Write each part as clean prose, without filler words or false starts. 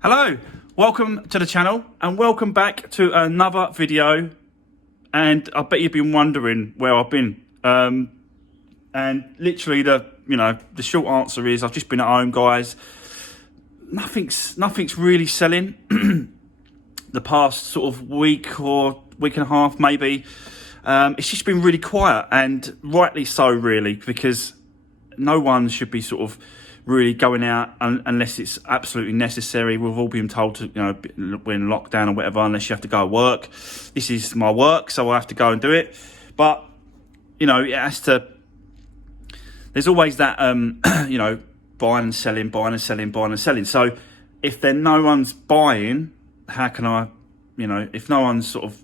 Hello, welcome to the channel and welcome back to another video. And I bet you've been wondering where I've been. And literally the short answer is I've just been at home, guys. Nothing's really selling. The past sort of week or week and a half maybe. It's just been really quiet, and rightly so really, because no one should be sort of really going out unless it's absolutely necessary. We've all been told to, we're in lockdown or whatever, unless you have to go to work. This is my work, so I have to go and do it. But, it has to, there's always that, buying and selling, buying and selling, buying and selling. So if no one's buying, how can I, if no one's sort of,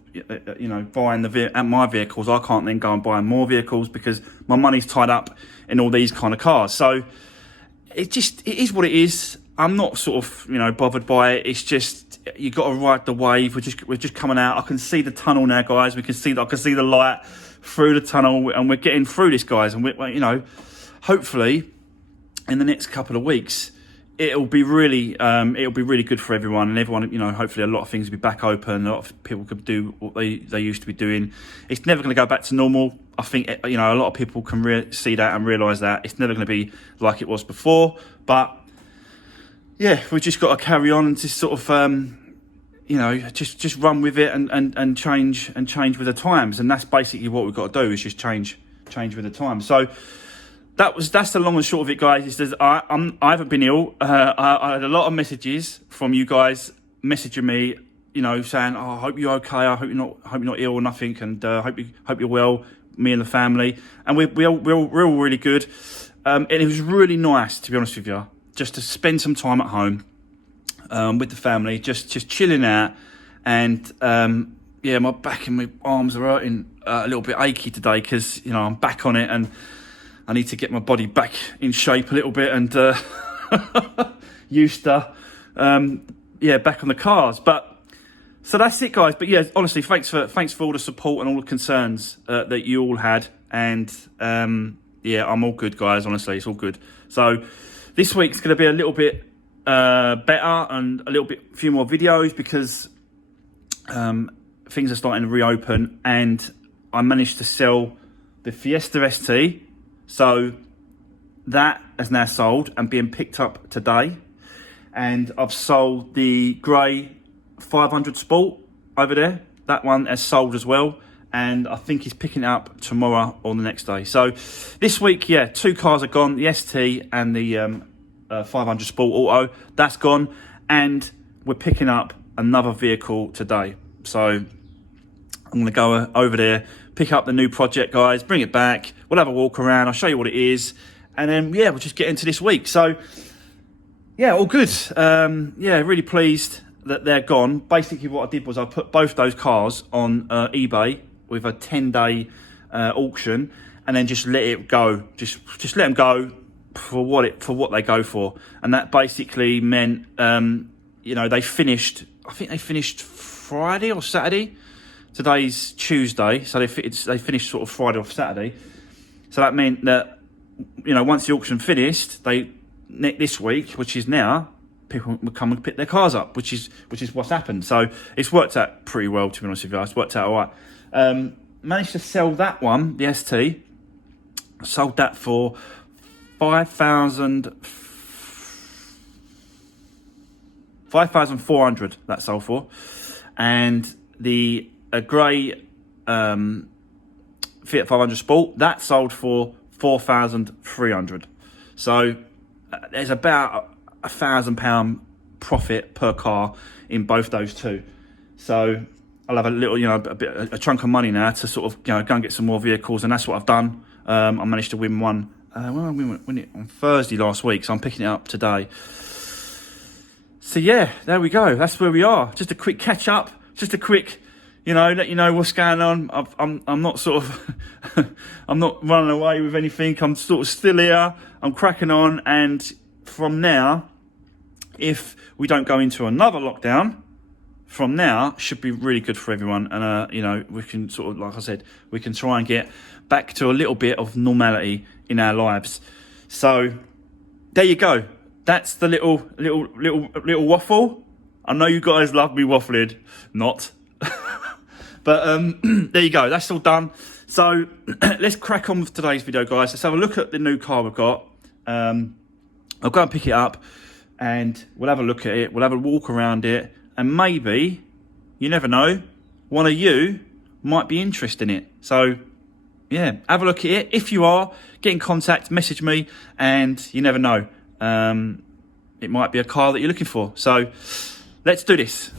buying my vehicles, I can't then go and buy more vehicles because my money's tied up in all these kind of cars. So it is what it is. I'm not sort of, bothered by it. It's just, you got to ride the wave. We're just coming out. I can see the tunnel now, guys. I can see the light through the tunnel, and we're getting through this, guys. And we're hopefully in the next couple of weeks, it'll be really good for everyone, and everyone, hopefully a lot of things will be back open. A lot of people could do what they used to be doing. It's never going to go back to normal. I think, a lot of people can see that and realise that it's never going to be like it was before. But yeah, we've just got to carry on and just sort of, just run with it and change with the times. And that's basically what we've got to do, is just change with the times. So that's the long and short of it, guys. Is that I haven't been ill. I had a lot of messages from you guys messaging me, saying, "Oh, I hope you're okay. I hope you're not ill or nothing, and hope you're well." Me and the family, and we're all really good. And it was really nice, to be honest with you, just to spend some time at home with the family, just chilling out. And my back and my arms are hurting a little bit achy today because I'm back on it, and I need to get my body back in shape a little bit and used to back on the cars. But so that's it, guys. But yeah, honestly, thanks for all the support and all the concerns that you all had. And I'm all good, guys. Honestly, it's all good. So this week's going to be a little bit better and a few more videos, because things are starting to reopen, and I managed to sell the Fiesta ST. So that has now sold and being picked up today. And I've sold the grey 500 Sport over there. That one has sold as well, and I think he's picking it up tomorrow or the next day. So this week, two cars are gone, the ST and the 500 Sport Auto. That's gone, and we're picking up another vehicle today. So I'm going to go over there, pick up the new project, guys, bring it back. We'll have a walk around. I'll show you what it is, and then we'll just get into this week. So all good. Really pleased that they're gone. Basically what I did was I put both those cars on eBay with a 10-day auction, and then just let it go. Just let them go for what they go for. And that basically meant they finished, I think they finished Friday or Saturday. Today's Tuesday, so they finished sort of Friday or Saturday. So that meant that once the auction finished, this week, which is now, people would come and pick their cars up, which is what's happened. So it's worked out pretty well, to be honest with you. It's worked out all right. Managed to sell that one, the ST. Sold that for 5,400. That sold for, and the grey Fiat 500 Sport, that sold for 4,300. So there's about £1,000 profit per car in both those two. So I'll have a little, a chunk of money now to sort of go and get some more vehicles, and that's what I've done. I managed to win one. Win it on Thursday last week, so I'm picking it up today. So there we go. That's where we are. Just a quick catch up. Just a quick, let you know what's going on. I'm not sort of, I'm not running away with anything. I'm sort of still here. I'm cracking on, and from now, if we don't go into another lockdown, from now should be really good for everyone. And we can sort of, like I said, we can try and get back to a little bit of normality in our lives. So there you go. that's the little waffle. I know you guys love me waffling, not. But there you go, that's all done. So let's crack on with today's video, guys. Let's have a look at the new car we've got. I'll go and pick it up and we'll have a look at it. We'll have a walk around it, and maybe, you never know, one of you might be interested in it. So yeah, have a look at it. If you are, get in contact, message me, and you never know. It might be a car that you're looking for. So let's do this.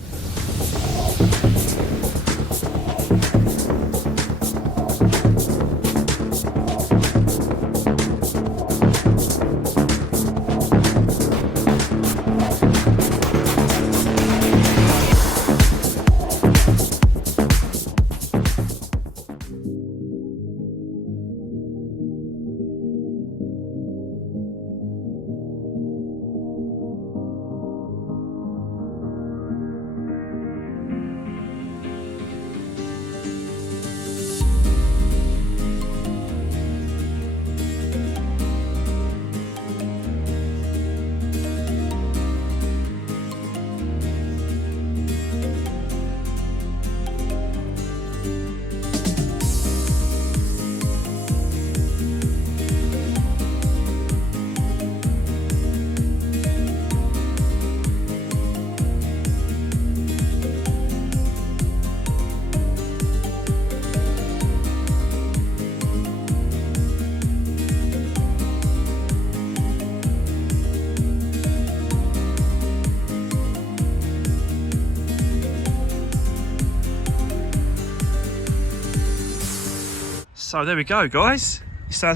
So there we go, guys. It's a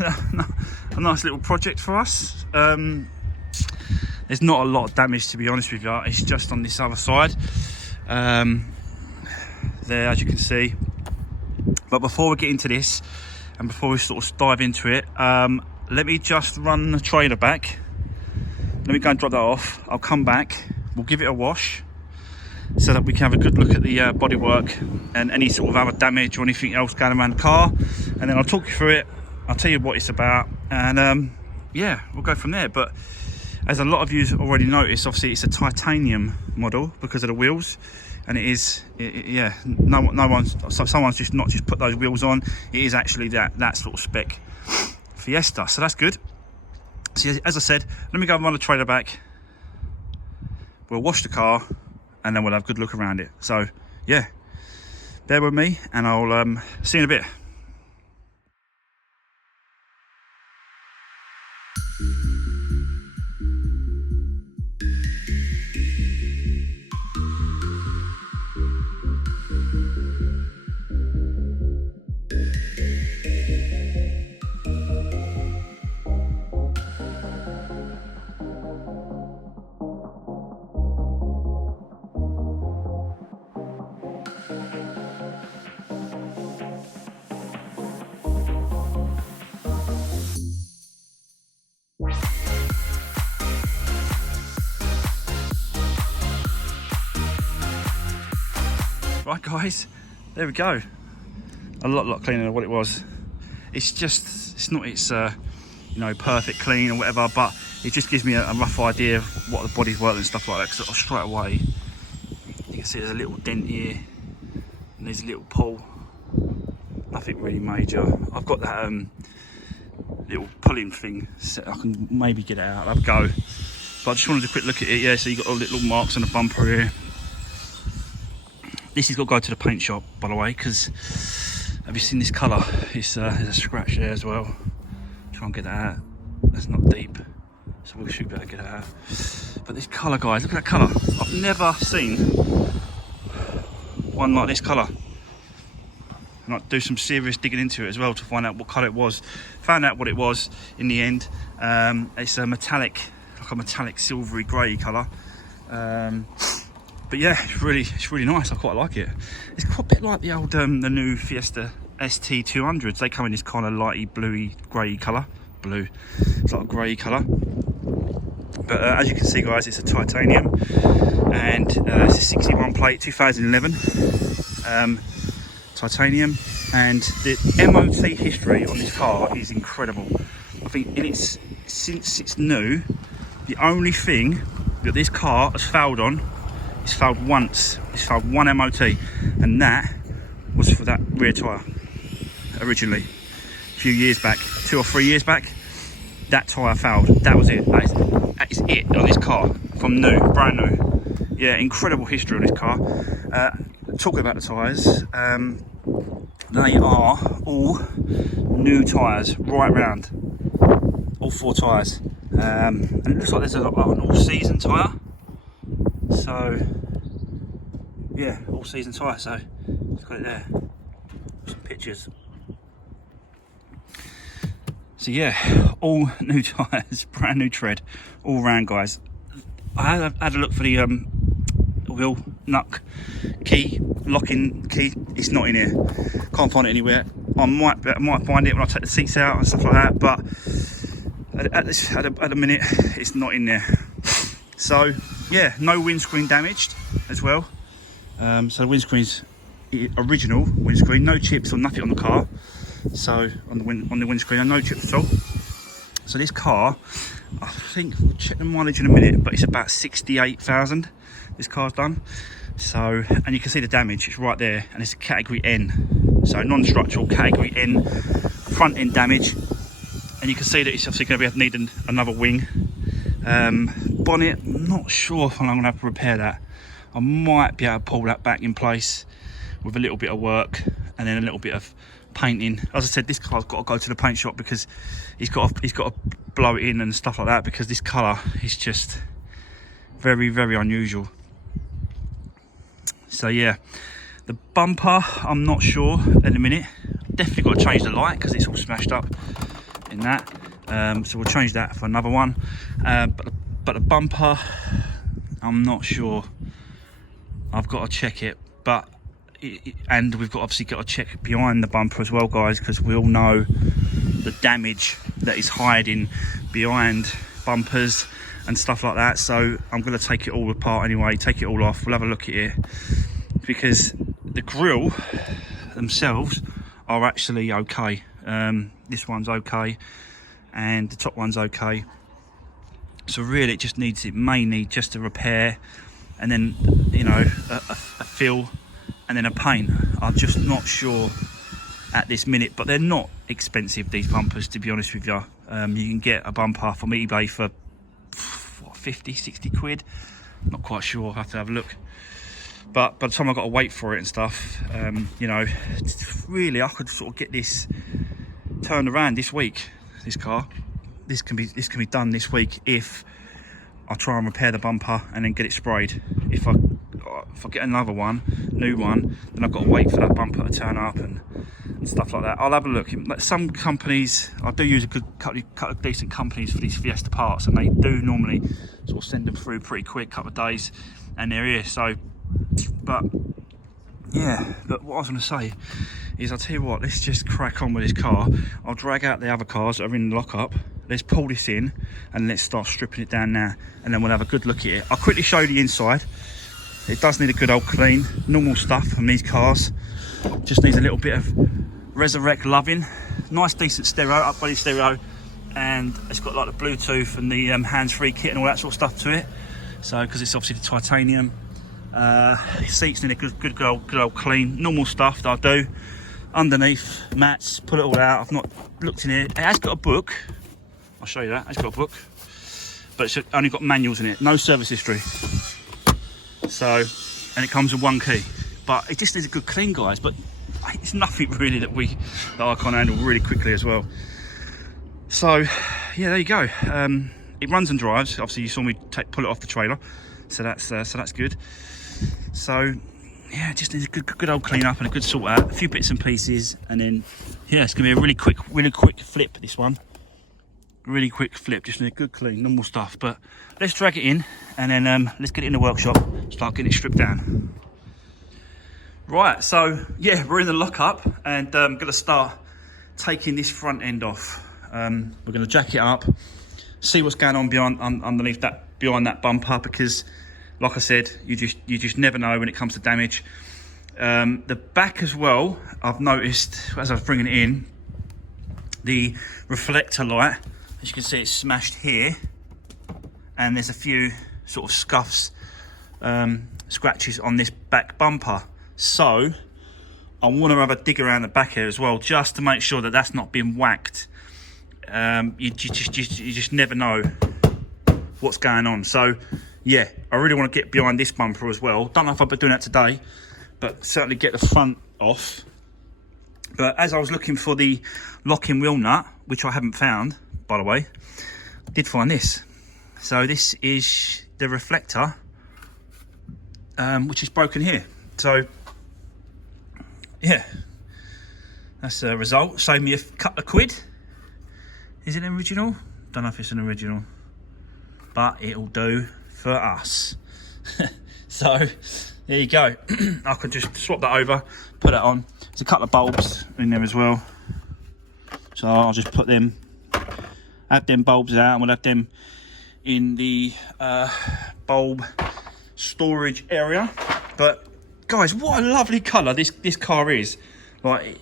nice little project for us. There's not a lot of damage, to be honest with you. It's just on this other side. There, as you can see. But before we get into this, and before we sort of dive into it, let me just run the trailer back. Let me go and drop that off. I'll come back. We'll give it a wash, so that we can have a good look at the bodywork and any sort of other damage or anything else going around the car, and then I'll talk you through it. I'll tell you what it's about, and yeah, we'll go from there. But as a lot of you already noticed, obviously it's a titanium model because of the wheels, and it is, yeah, someone's just not just put those wheels on. It is actually that sort of spec Fiesta, so that's good. So as I said, let me go and run the trailer back. We'll wash the car, and then we'll have a good look around it. So yeah, bear with me, and I'll see you in a bit. Right, guys, there we go. A lot cleaner than what it was. It's not you know, perfect clean or whatever, but it just gives me a rough idea of what the body's worth and stuff like that. Because straight away, you can see there's a little dent here, and there's a little pull. Nothing really major. I've got that little pulling thing set. I can maybe get it out. I'll have a go. But I just wanted a quick look at it. Yeah, so you got all the little marks on the bumper here. This has got to go to the paint shop, by the way, because have you seen this colour? There's a scratch there as well. Try and get that out. That's not deep, so we should be able to get it out. But this colour, guys, look at that colour. I've never seen one like this colour. And I'll do some serious digging into it as well to find out what colour it was. Found out what it was in the end. It's a metallic, like a metallic silvery grey colour. But yeah, it's really nice. I quite like it. It's quite a bit like the old the new Fiesta ST200s. They come in this kind of lighty bluey grey colour. Blue, it's like a grey colour. But as you can see, guys, it's a titanium, and it's a 61 plate, 2011 titanium. And the MOT history on this car is incredible. I think since it's new, The only thing that this car has failed on, it's failed once. It's failed one MOT, and that was for that rear tyre originally. A few years back, 2 or 3 years back, that tyre failed. That was it. That is it on this car, from new, brand new. Yeah, incredible history on this car. Talking about the tyres, they are all new tyres right round, all 4 tyres. And it looks like there's an all-season tyre. So, yeah, all-season tyre. So, it's got it there. Some pictures. So yeah, all new tyres, brand new tread, all round, guys. I had a look for the wheel nut key, locking key. It's not in here. Can't find it anywhere. I might find it when I take the seats out and stuff like that, but at the minute, it's not in there. So yeah, no windscreen damaged as well. So the windscreen's original windscreen, no chips or nothing on the car. So on the windscreen, no chips at all. So this car, I think we'll check the mileage in a minute, but it's about 68,000. This car's done. So, and you can see the damage. It's right there, and it's a category N. So non-structural category N, front end damage, and you can see that it's obviously going to be needing another wing. Bonnet, I'm not sure if I'm going to have to repair that. I might be able to pull that back in place with a little bit of work and then a little bit of painting. As I said, this car's got to go to the paint shop because he's got to blow it in and stuff like that, because this colour is just very, very unusual. So yeah, the bumper, I'm not sure in a minute. Definitely got to change the light because it's all smashed up in that. So we'll change that for another one. But the bumper, I'm not sure. I've got to check it, and we've obviously got to check behind the bumper as well, guys, because we all know the damage that is hiding behind bumpers and stuff like that. So I'm going to take it all apart anyway, take it all off. We'll have a look at it, because the grille themselves are actually okay. This one's okay, and the top one's okay. So really, it may need just a repair, and then, you know, a fill, and then a paint. I'm just not sure at this minute, but they're not expensive, these bumpers, to be honest with you. You can get a bumper from eBay for what, 50, 60 quid. Not quite sure, I'll have to have a look. But by the time I've got to wait for it and stuff, you know, really I could sort of get this turned around this week. This car, this can be done this week if I try and repair the bumper and then get it sprayed. If I get another one, new one, then I've got to wait for that bumper to turn up and stuff like that. I'll have a look. Some companies, I do use a couple of decent companies for these Fiesta parts, and they do normally sort of send them through pretty quick, couple of days, and they're here. So, but yeah, but what I was going to say is, I'll tell you what, let's just crack on with this car. I'll drag out the other cars that are in the lockup. Let's pull this in and let's start stripping it down now, and then we'll have a good look at it. I'll quickly show you the inside. It does need a good old clean, normal stuff from these cars. Just needs a little bit of Resurwreck loving. Nice decent stereo, up body stereo, and it's got like the Bluetooth and the hands-free kit and all that sort of stuff to it. So, because it's obviously the titanium. Seats need a good old clean, normal stuff that I do. Underneath, mats, pull it all out. I've not looked in here. It has got a book. I'll show you that. It's got a book, but it's only got manuals in it. No service history. So, and it comes with one key. But it just needs a good clean, guys. But it's nothing really that I can't handle really quickly as well. So, yeah, there you go. It runs and drives. Obviously, you saw me pull it off the trailer, so that's good. So, yeah, it just needs a good old clean up and a good sort out, a few bits and pieces, and then yeah, it's gonna be a really quick flip. This one, really quick flip. Just need a good clean, normal stuff. But let's drag it in, and then let's get it in the workshop, start getting it stripped down. Right, so yeah, we're in the lockup, and I'm gonna start taking this front end off. We're gonna jack it up, see what's going on underneath that, behind that bumper, because like I said, you just never know when it comes to damage. The back as well, I've noticed as I was bringing it in, the reflector light, as you can see, it's smashed here and there's a few sort of scuffs, scratches on this back bumper. So I want to have a dig around the back here as well, just to make sure that that's not been whacked. You just never know what's going on. So yeah, I really want to get behind this bumper as well. Don't know if I'll be doing that today, but certainly get the front off. But as I was looking for the locking wheel nut, which I haven't found, by the way, I did find this. So this is the reflector, which is broken here. So yeah, that's the result. Saved me a couple of quid. Is it an original? Don't know if it's an original, but it'll do for us. So there you go. I can just swap that over, put that on. There's a couple of bulbs in there as well, so I'll just put them, have them bulbs out, and we'll have them in the bulb storage area. But guys, what a lovely colour this car is. Like,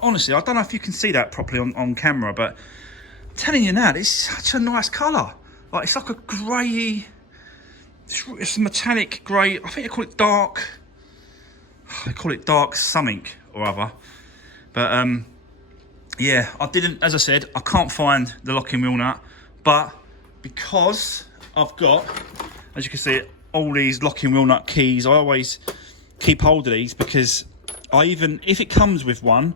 honestly, I don't know if you can see that properly on camera, but I'm telling you now, it's such a nice colour. Like, it's like a grey, it's a metallic grey. I think they call it dark. They call it dark something or other. But yeah, I didn't. As I said, I can't find the locking wheel nut, but because I've got, as you can see, all these locking wheel nut keys, I always keep hold of these, because I even, if it comes with one,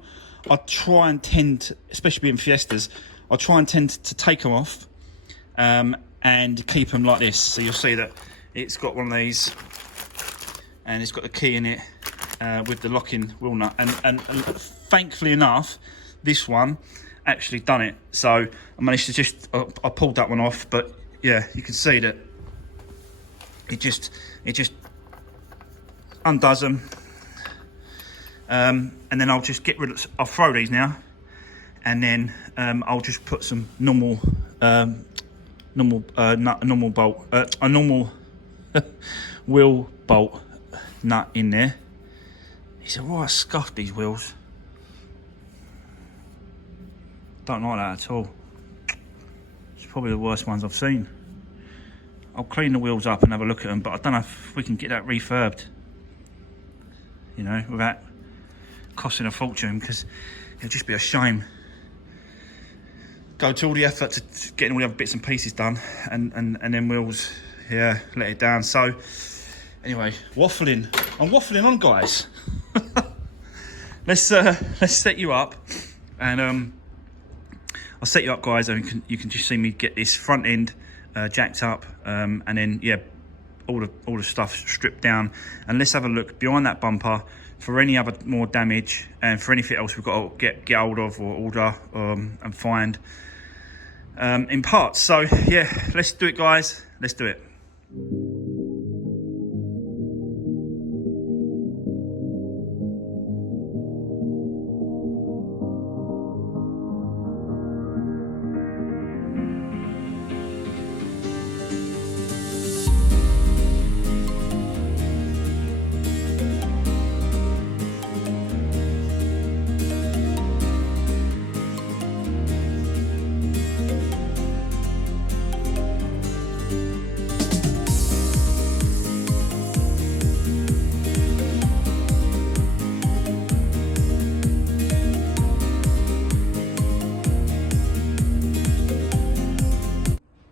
I try and tend to, especially in Fiestas, I try and tend to take them off and keep them like this. So you'll see that it's got one of these, and it's got the key in it with the locking wheel nut. And thankfully enough, this one actually done it. So I managed to just, I pulled that one off, but yeah, you can see that it just undoes them. And then I'll just get rid of, I'll throw these now, and then I'll just put some normal bolt, a normal wheel bolt nut in there. It's a right scuff, these wheels. Don't like that at all. It's probably the worst ones I've seen. I'll clean the wheels up and have a look at them, but I don't know if we can get that refurbed, you know, without costing a fortune, because it'll just be a shame. Go to all the effort to getting all the other bits and pieces done, and then wheels, yeah, let it down. So anyway, waffling. I'm waffling on, guys. Let's set you up, and I'll set you up, guys, and you can just see me get this front end jacked up, and then yeah, all the stuff stripped down, and let's have a look behind that bumper for any other more damage, and for anything else we've got to get hold of or order and find in parts. So yeah, let's do it, guys. Let's do it.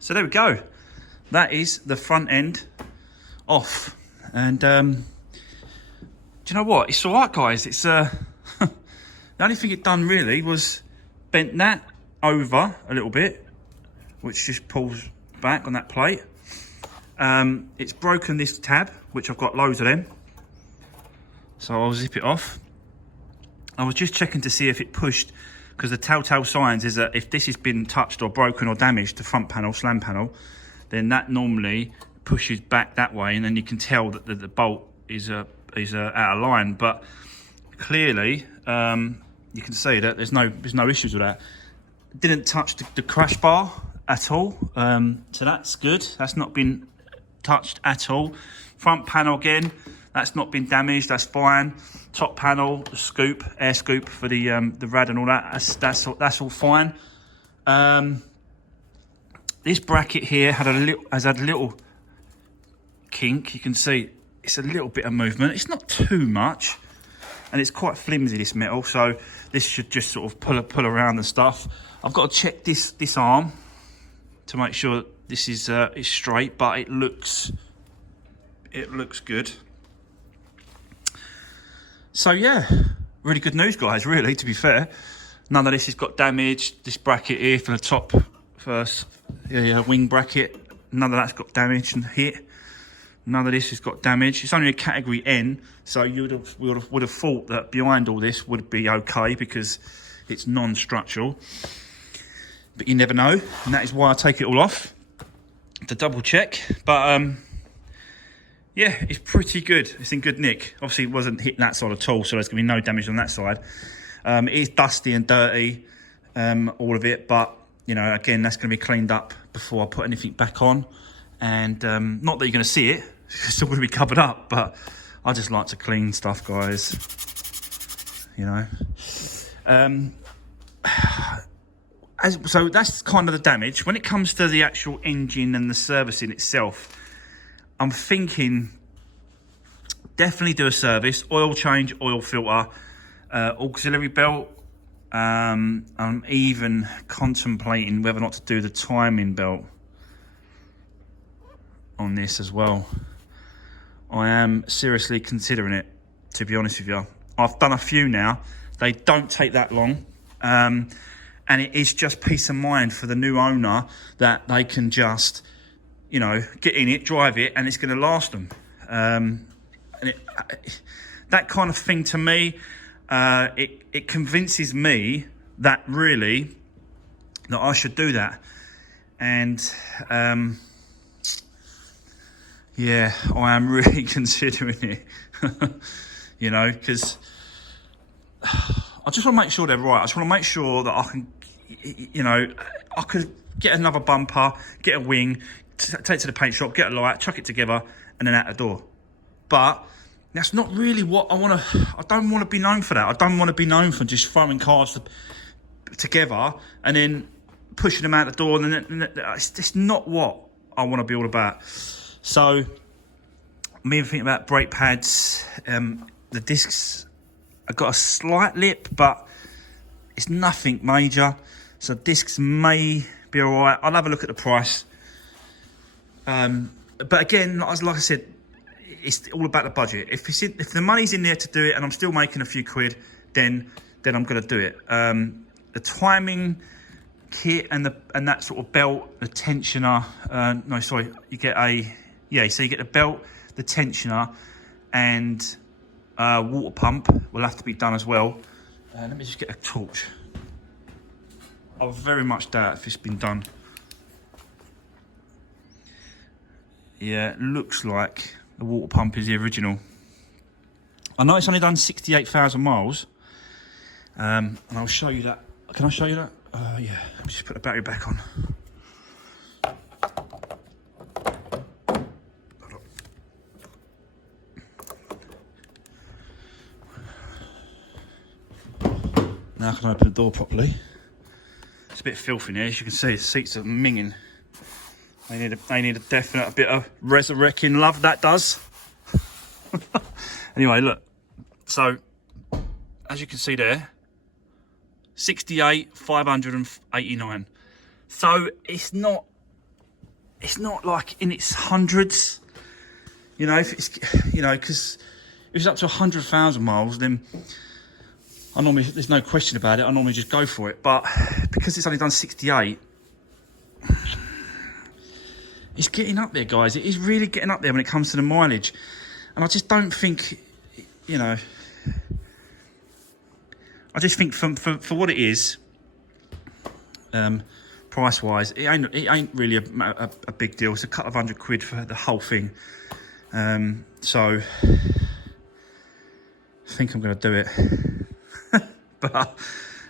So there we go. That is the front end off. And do you know what? It's all right, guys. It's the only thing it done really was bent that over a little bit, which just pulls back on that plate. It's broken this tab, which I've got loads of them. So I'll zip it off. I was just checking to see if it pushed, because the telltale signs is that if this has been touched or broken or damaged, the front panel, slam panel, then that normally pushes back that way, and then you can tell that the bolt is out of line. But clearly, you can see that there's no issues with that. Didn't touch the crash bar at all, so that's good. That's not been touched at all. Front panel again, that's not been damaged. That's fine. Top panel, the scoop, air scoop for the rad and all that. That's all fine. This bracket here has had a little kink. You can see it's a little bit of movement. It's not too much, and it's quite flimsy, this metal, so this should just sort of pull around and stuff. I've got to check this arm to make sure this is straight, but it looks good. So yeah, really good news, guys, really, to be fair. None of this has got damaged. This bracket here for the top first wing bracket, none of that's got damaged and hit. None of this has got damage. It's only a category N, so you would have thought that behind all this would be okay because it's non-structural. But you never know, and that is why I take it all off to double check. But yeah, it's pretty good. It's in good nick. Obviously, it wasn't hitting that side at all, so there's going to be no damage on that side. It is dusty and dirty, all of it, but you know, again, that's going to be cleaned up before I put anything back on. And not that you're going to see it, it's still going to be covered up, but I just like to clean stuff, guys. You know. So that's kind of the damage. When it comes to the actual engine and the servicing itself, I'm thinking definitely do a service, oil change, oil filter, auxiliary belt. I'm even contemplating whether or not to do the timing belt on this as well. I am seriously considering it, to be honest with you. I've done a few now. They don't take that long. And it is just peace of mind for the new owner that they can just, you know, get in it, drive it, and it's going to last them. That kind of thing to me, it convinces me that really that I should do that. And yeah, I am really considering it. You know, because I just want to make sure they're right. I just want to make sure that I can, you know, I could get another bumper, get a wing, take it to the paint shop, get a light, chuck it together, and then out the door. But that's not really what I want to. I don't want to be known for that. I don't want to be known for just throwing cars together and then pushing them out the door. And then it's not what I want to be all about. So, I'm even thinking about brake pads. The discs, I've got a slight lip, but it's nothing major. So discs may be all right. I'll have a look at the price. But again, like I said, it's all about the budget. If the money's in there to do it, and I'm still making a few quid, then I'm going to do it. The timing kit and that sort of belt, the tensioner. You get so you get the belt, the tensioner, and water pump will have to be done as well. Let me just get a torch. I very much doubt if it's been done. Yeah, it looks like the water pump is the original. I know it's only done 68,000 miles. And I'll show you that. Can I show you that? Yeah, let me just put the battery back on. Now I can open the door properly. It's a bit filthy here, as you can see. The seats are minging. They need a definite bit of Resurwreck in love, that does. Anyway, look. So, as you can see there, 68,589. So it's not like in its hundreds. You know, if it's, you know, because if it's up to 100,000 miles, then I normally, there's no question about it, I normally just go for it. But because it's only done 68, it's getting up there, guys. It is really getting up there when it comes to the mileage. And I just don't think, you know, I just think for what it is, price-wise, it ain't really a big deal. It's a couple of £100 for the whole thing. So, I think I'm going to do it. But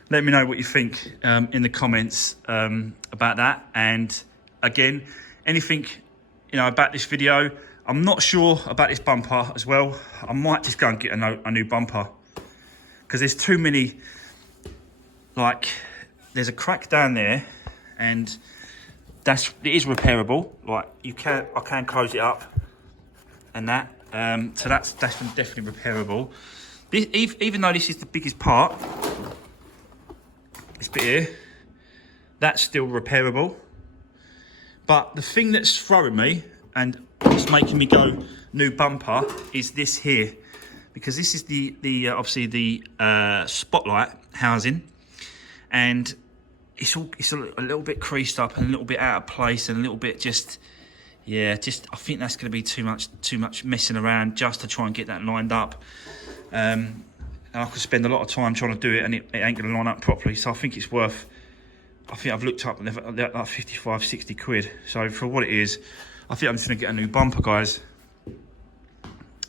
let me know what you think in the comments about that. And again, anything, you know, about this video. I'm not sure about this bumper as well. I might just go and get a new bumper, because there's too many, like, there's a crack down there, and it is repairable. Like I can close it up and that. So that's definitely repairable. Even though this is the biggest part, this bit here, that's still repairable. But the thing that's throwing me and it's making me go new bumper is this here, because this is the obviously the spotlight housing, and it's a little bit creased up and a little bit out of place and a little bit just I think that's going to be too much messing around just to try and get that lined up. And I could spend a lot of time trying to do it and it ain't going to line up properly. So I think it's worth, I think I've looked up like 55, 60 quid. So for what it is, I think I'm just going to get a new bumper, guys.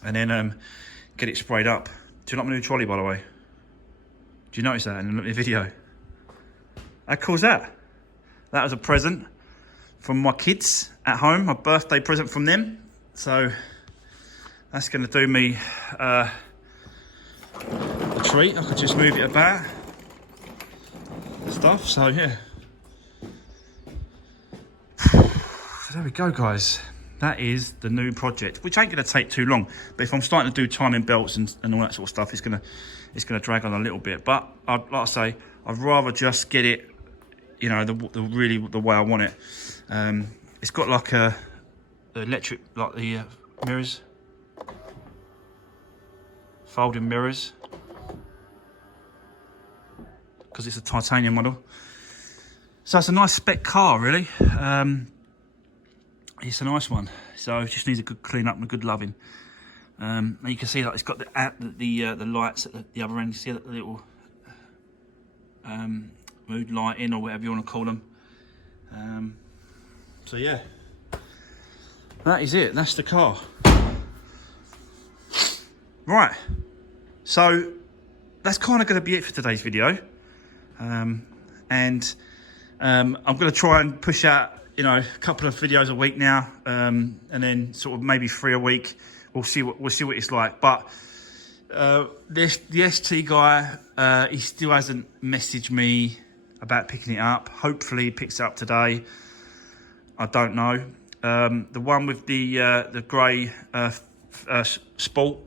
And then get it sprayed up. Do you like my new trolley, by the way? Do you notice that in the video? How cool is that? That was a present from my kids at home, my birthday present from them. So that's going to do me a treat. I could just move it about and stuff. So yeah. So there we go, guys. That is the new project, which ain't going to take too long. But if I'm starting to do timing belts and all that sort of stuff, it's gonna drag on a little bit. But like I say, I'd rather just get it, you know, the way I want it. It's got like the electric, like the mirrors, folding mirrors, because it's a titanium model. So it's a nice spec car, really. It's a nice one. So it just needs a good clean up and a good loving. And you can see that it's got the lights at the other end. You see that little mood lighting or whatever you want to call them. So yeah, that is it. That's the car. Right. So that's kind of going to be it for today's video. I'm going to try and push out, you know, a couple of videos a week now, and then sort of maybe 3 a week. We'll see what it's like. But the ST guy, he still hasn't messaged me about picking it up. Hopefully he picks it up today. I don't know. The one with the grey Sport,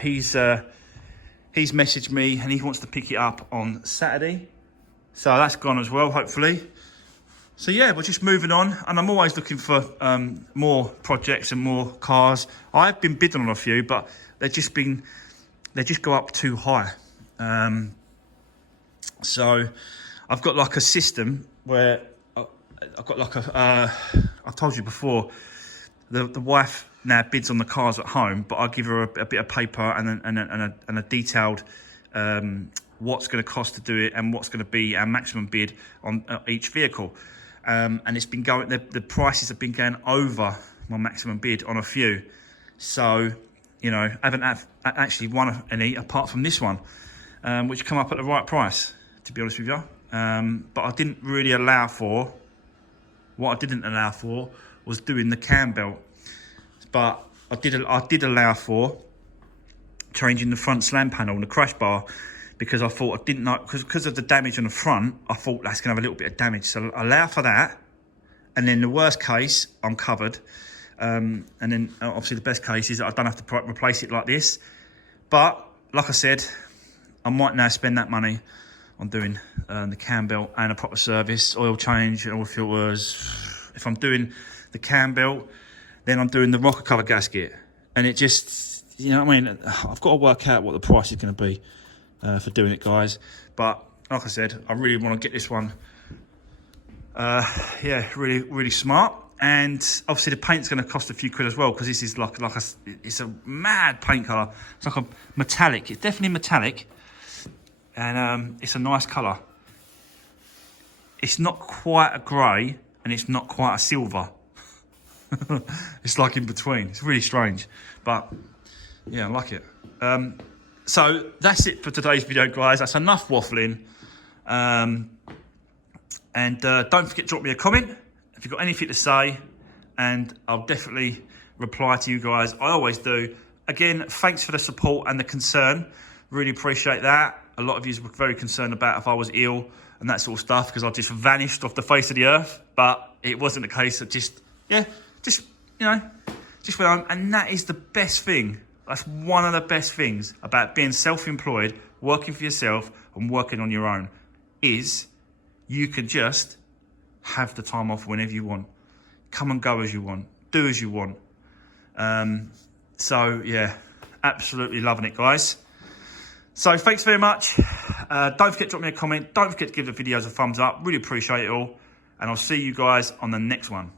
he's messaged me and he wants to pick it up on Saturday. So that's gone as well, hopefully. So yeah, we're just moving on, and I'm always looking for more projects and more cars. I've been bidding on a few, but they just go up too high. So I've got like a system where I've got like I've told you before, the wife now bids on the cars at home, but I give her a bit of paper and a detailed what's going to cost to do it and what's going to be our maximum bid on each vehicle. And it's been going, the prices have been going over my maximum bid on a few. So, you know, I haven't actually won any apart from this one, which come up at the right price, to be honest with you. But I didn't really allow for, what I didn't allow for was doing the cam belt. But I did allow for changing the front slam panel and the crash bar, because I thought, I didn't know, because of the damage on the front, I thought that's going to have a little bit of damage. So I allow for that. And then the worst case, I'm covered. And then obviously the best case is that I don't have to replace it like this. But like I said, I might now spend that money on doing the cam belt and a proper service, oil change, oil filters. If I'm doing the cam belt, then I'm doing the rocker cover gasket. And it just, you know what I mean? I've got to work out what the price is going to be for doing it, guys. But like I said, I really want to get this one, yeah, really smart. And obviously the paint's going to cost a few quid as well, because this is it's a mad paint colour. It's like a metallic. It's definitely metallic, and it's a nice colour. It's not quite a grey, and it's not quite a silver. It's like in between. It's really strange, but yeah, I like it. So that's it for today's video, guys. That's enough waffling. And don't forget to drop me a comment if you've got anything to say, and I'll definitely reply to you guys. I always do. Again, thanks for the support and the concern. Really appreciate that. A lot of you were very concerned about if I was ill and that sort of stuff, because I just vanished off the face of the earth. But it wasn't the case. Of just went on. And that is the best thing. That's one of the best things about being self-employed, working for yourself and working on your own, is you can just have the time off whenever you want. Come and go as you want. Do as you want. So, yeah, absolutely loving it, guys. So, thanks very much. Don't forget to drop me a comment. Don't forget to give the videos a thumbs up. Really appreciate it all. And I'll see you guys on the next one.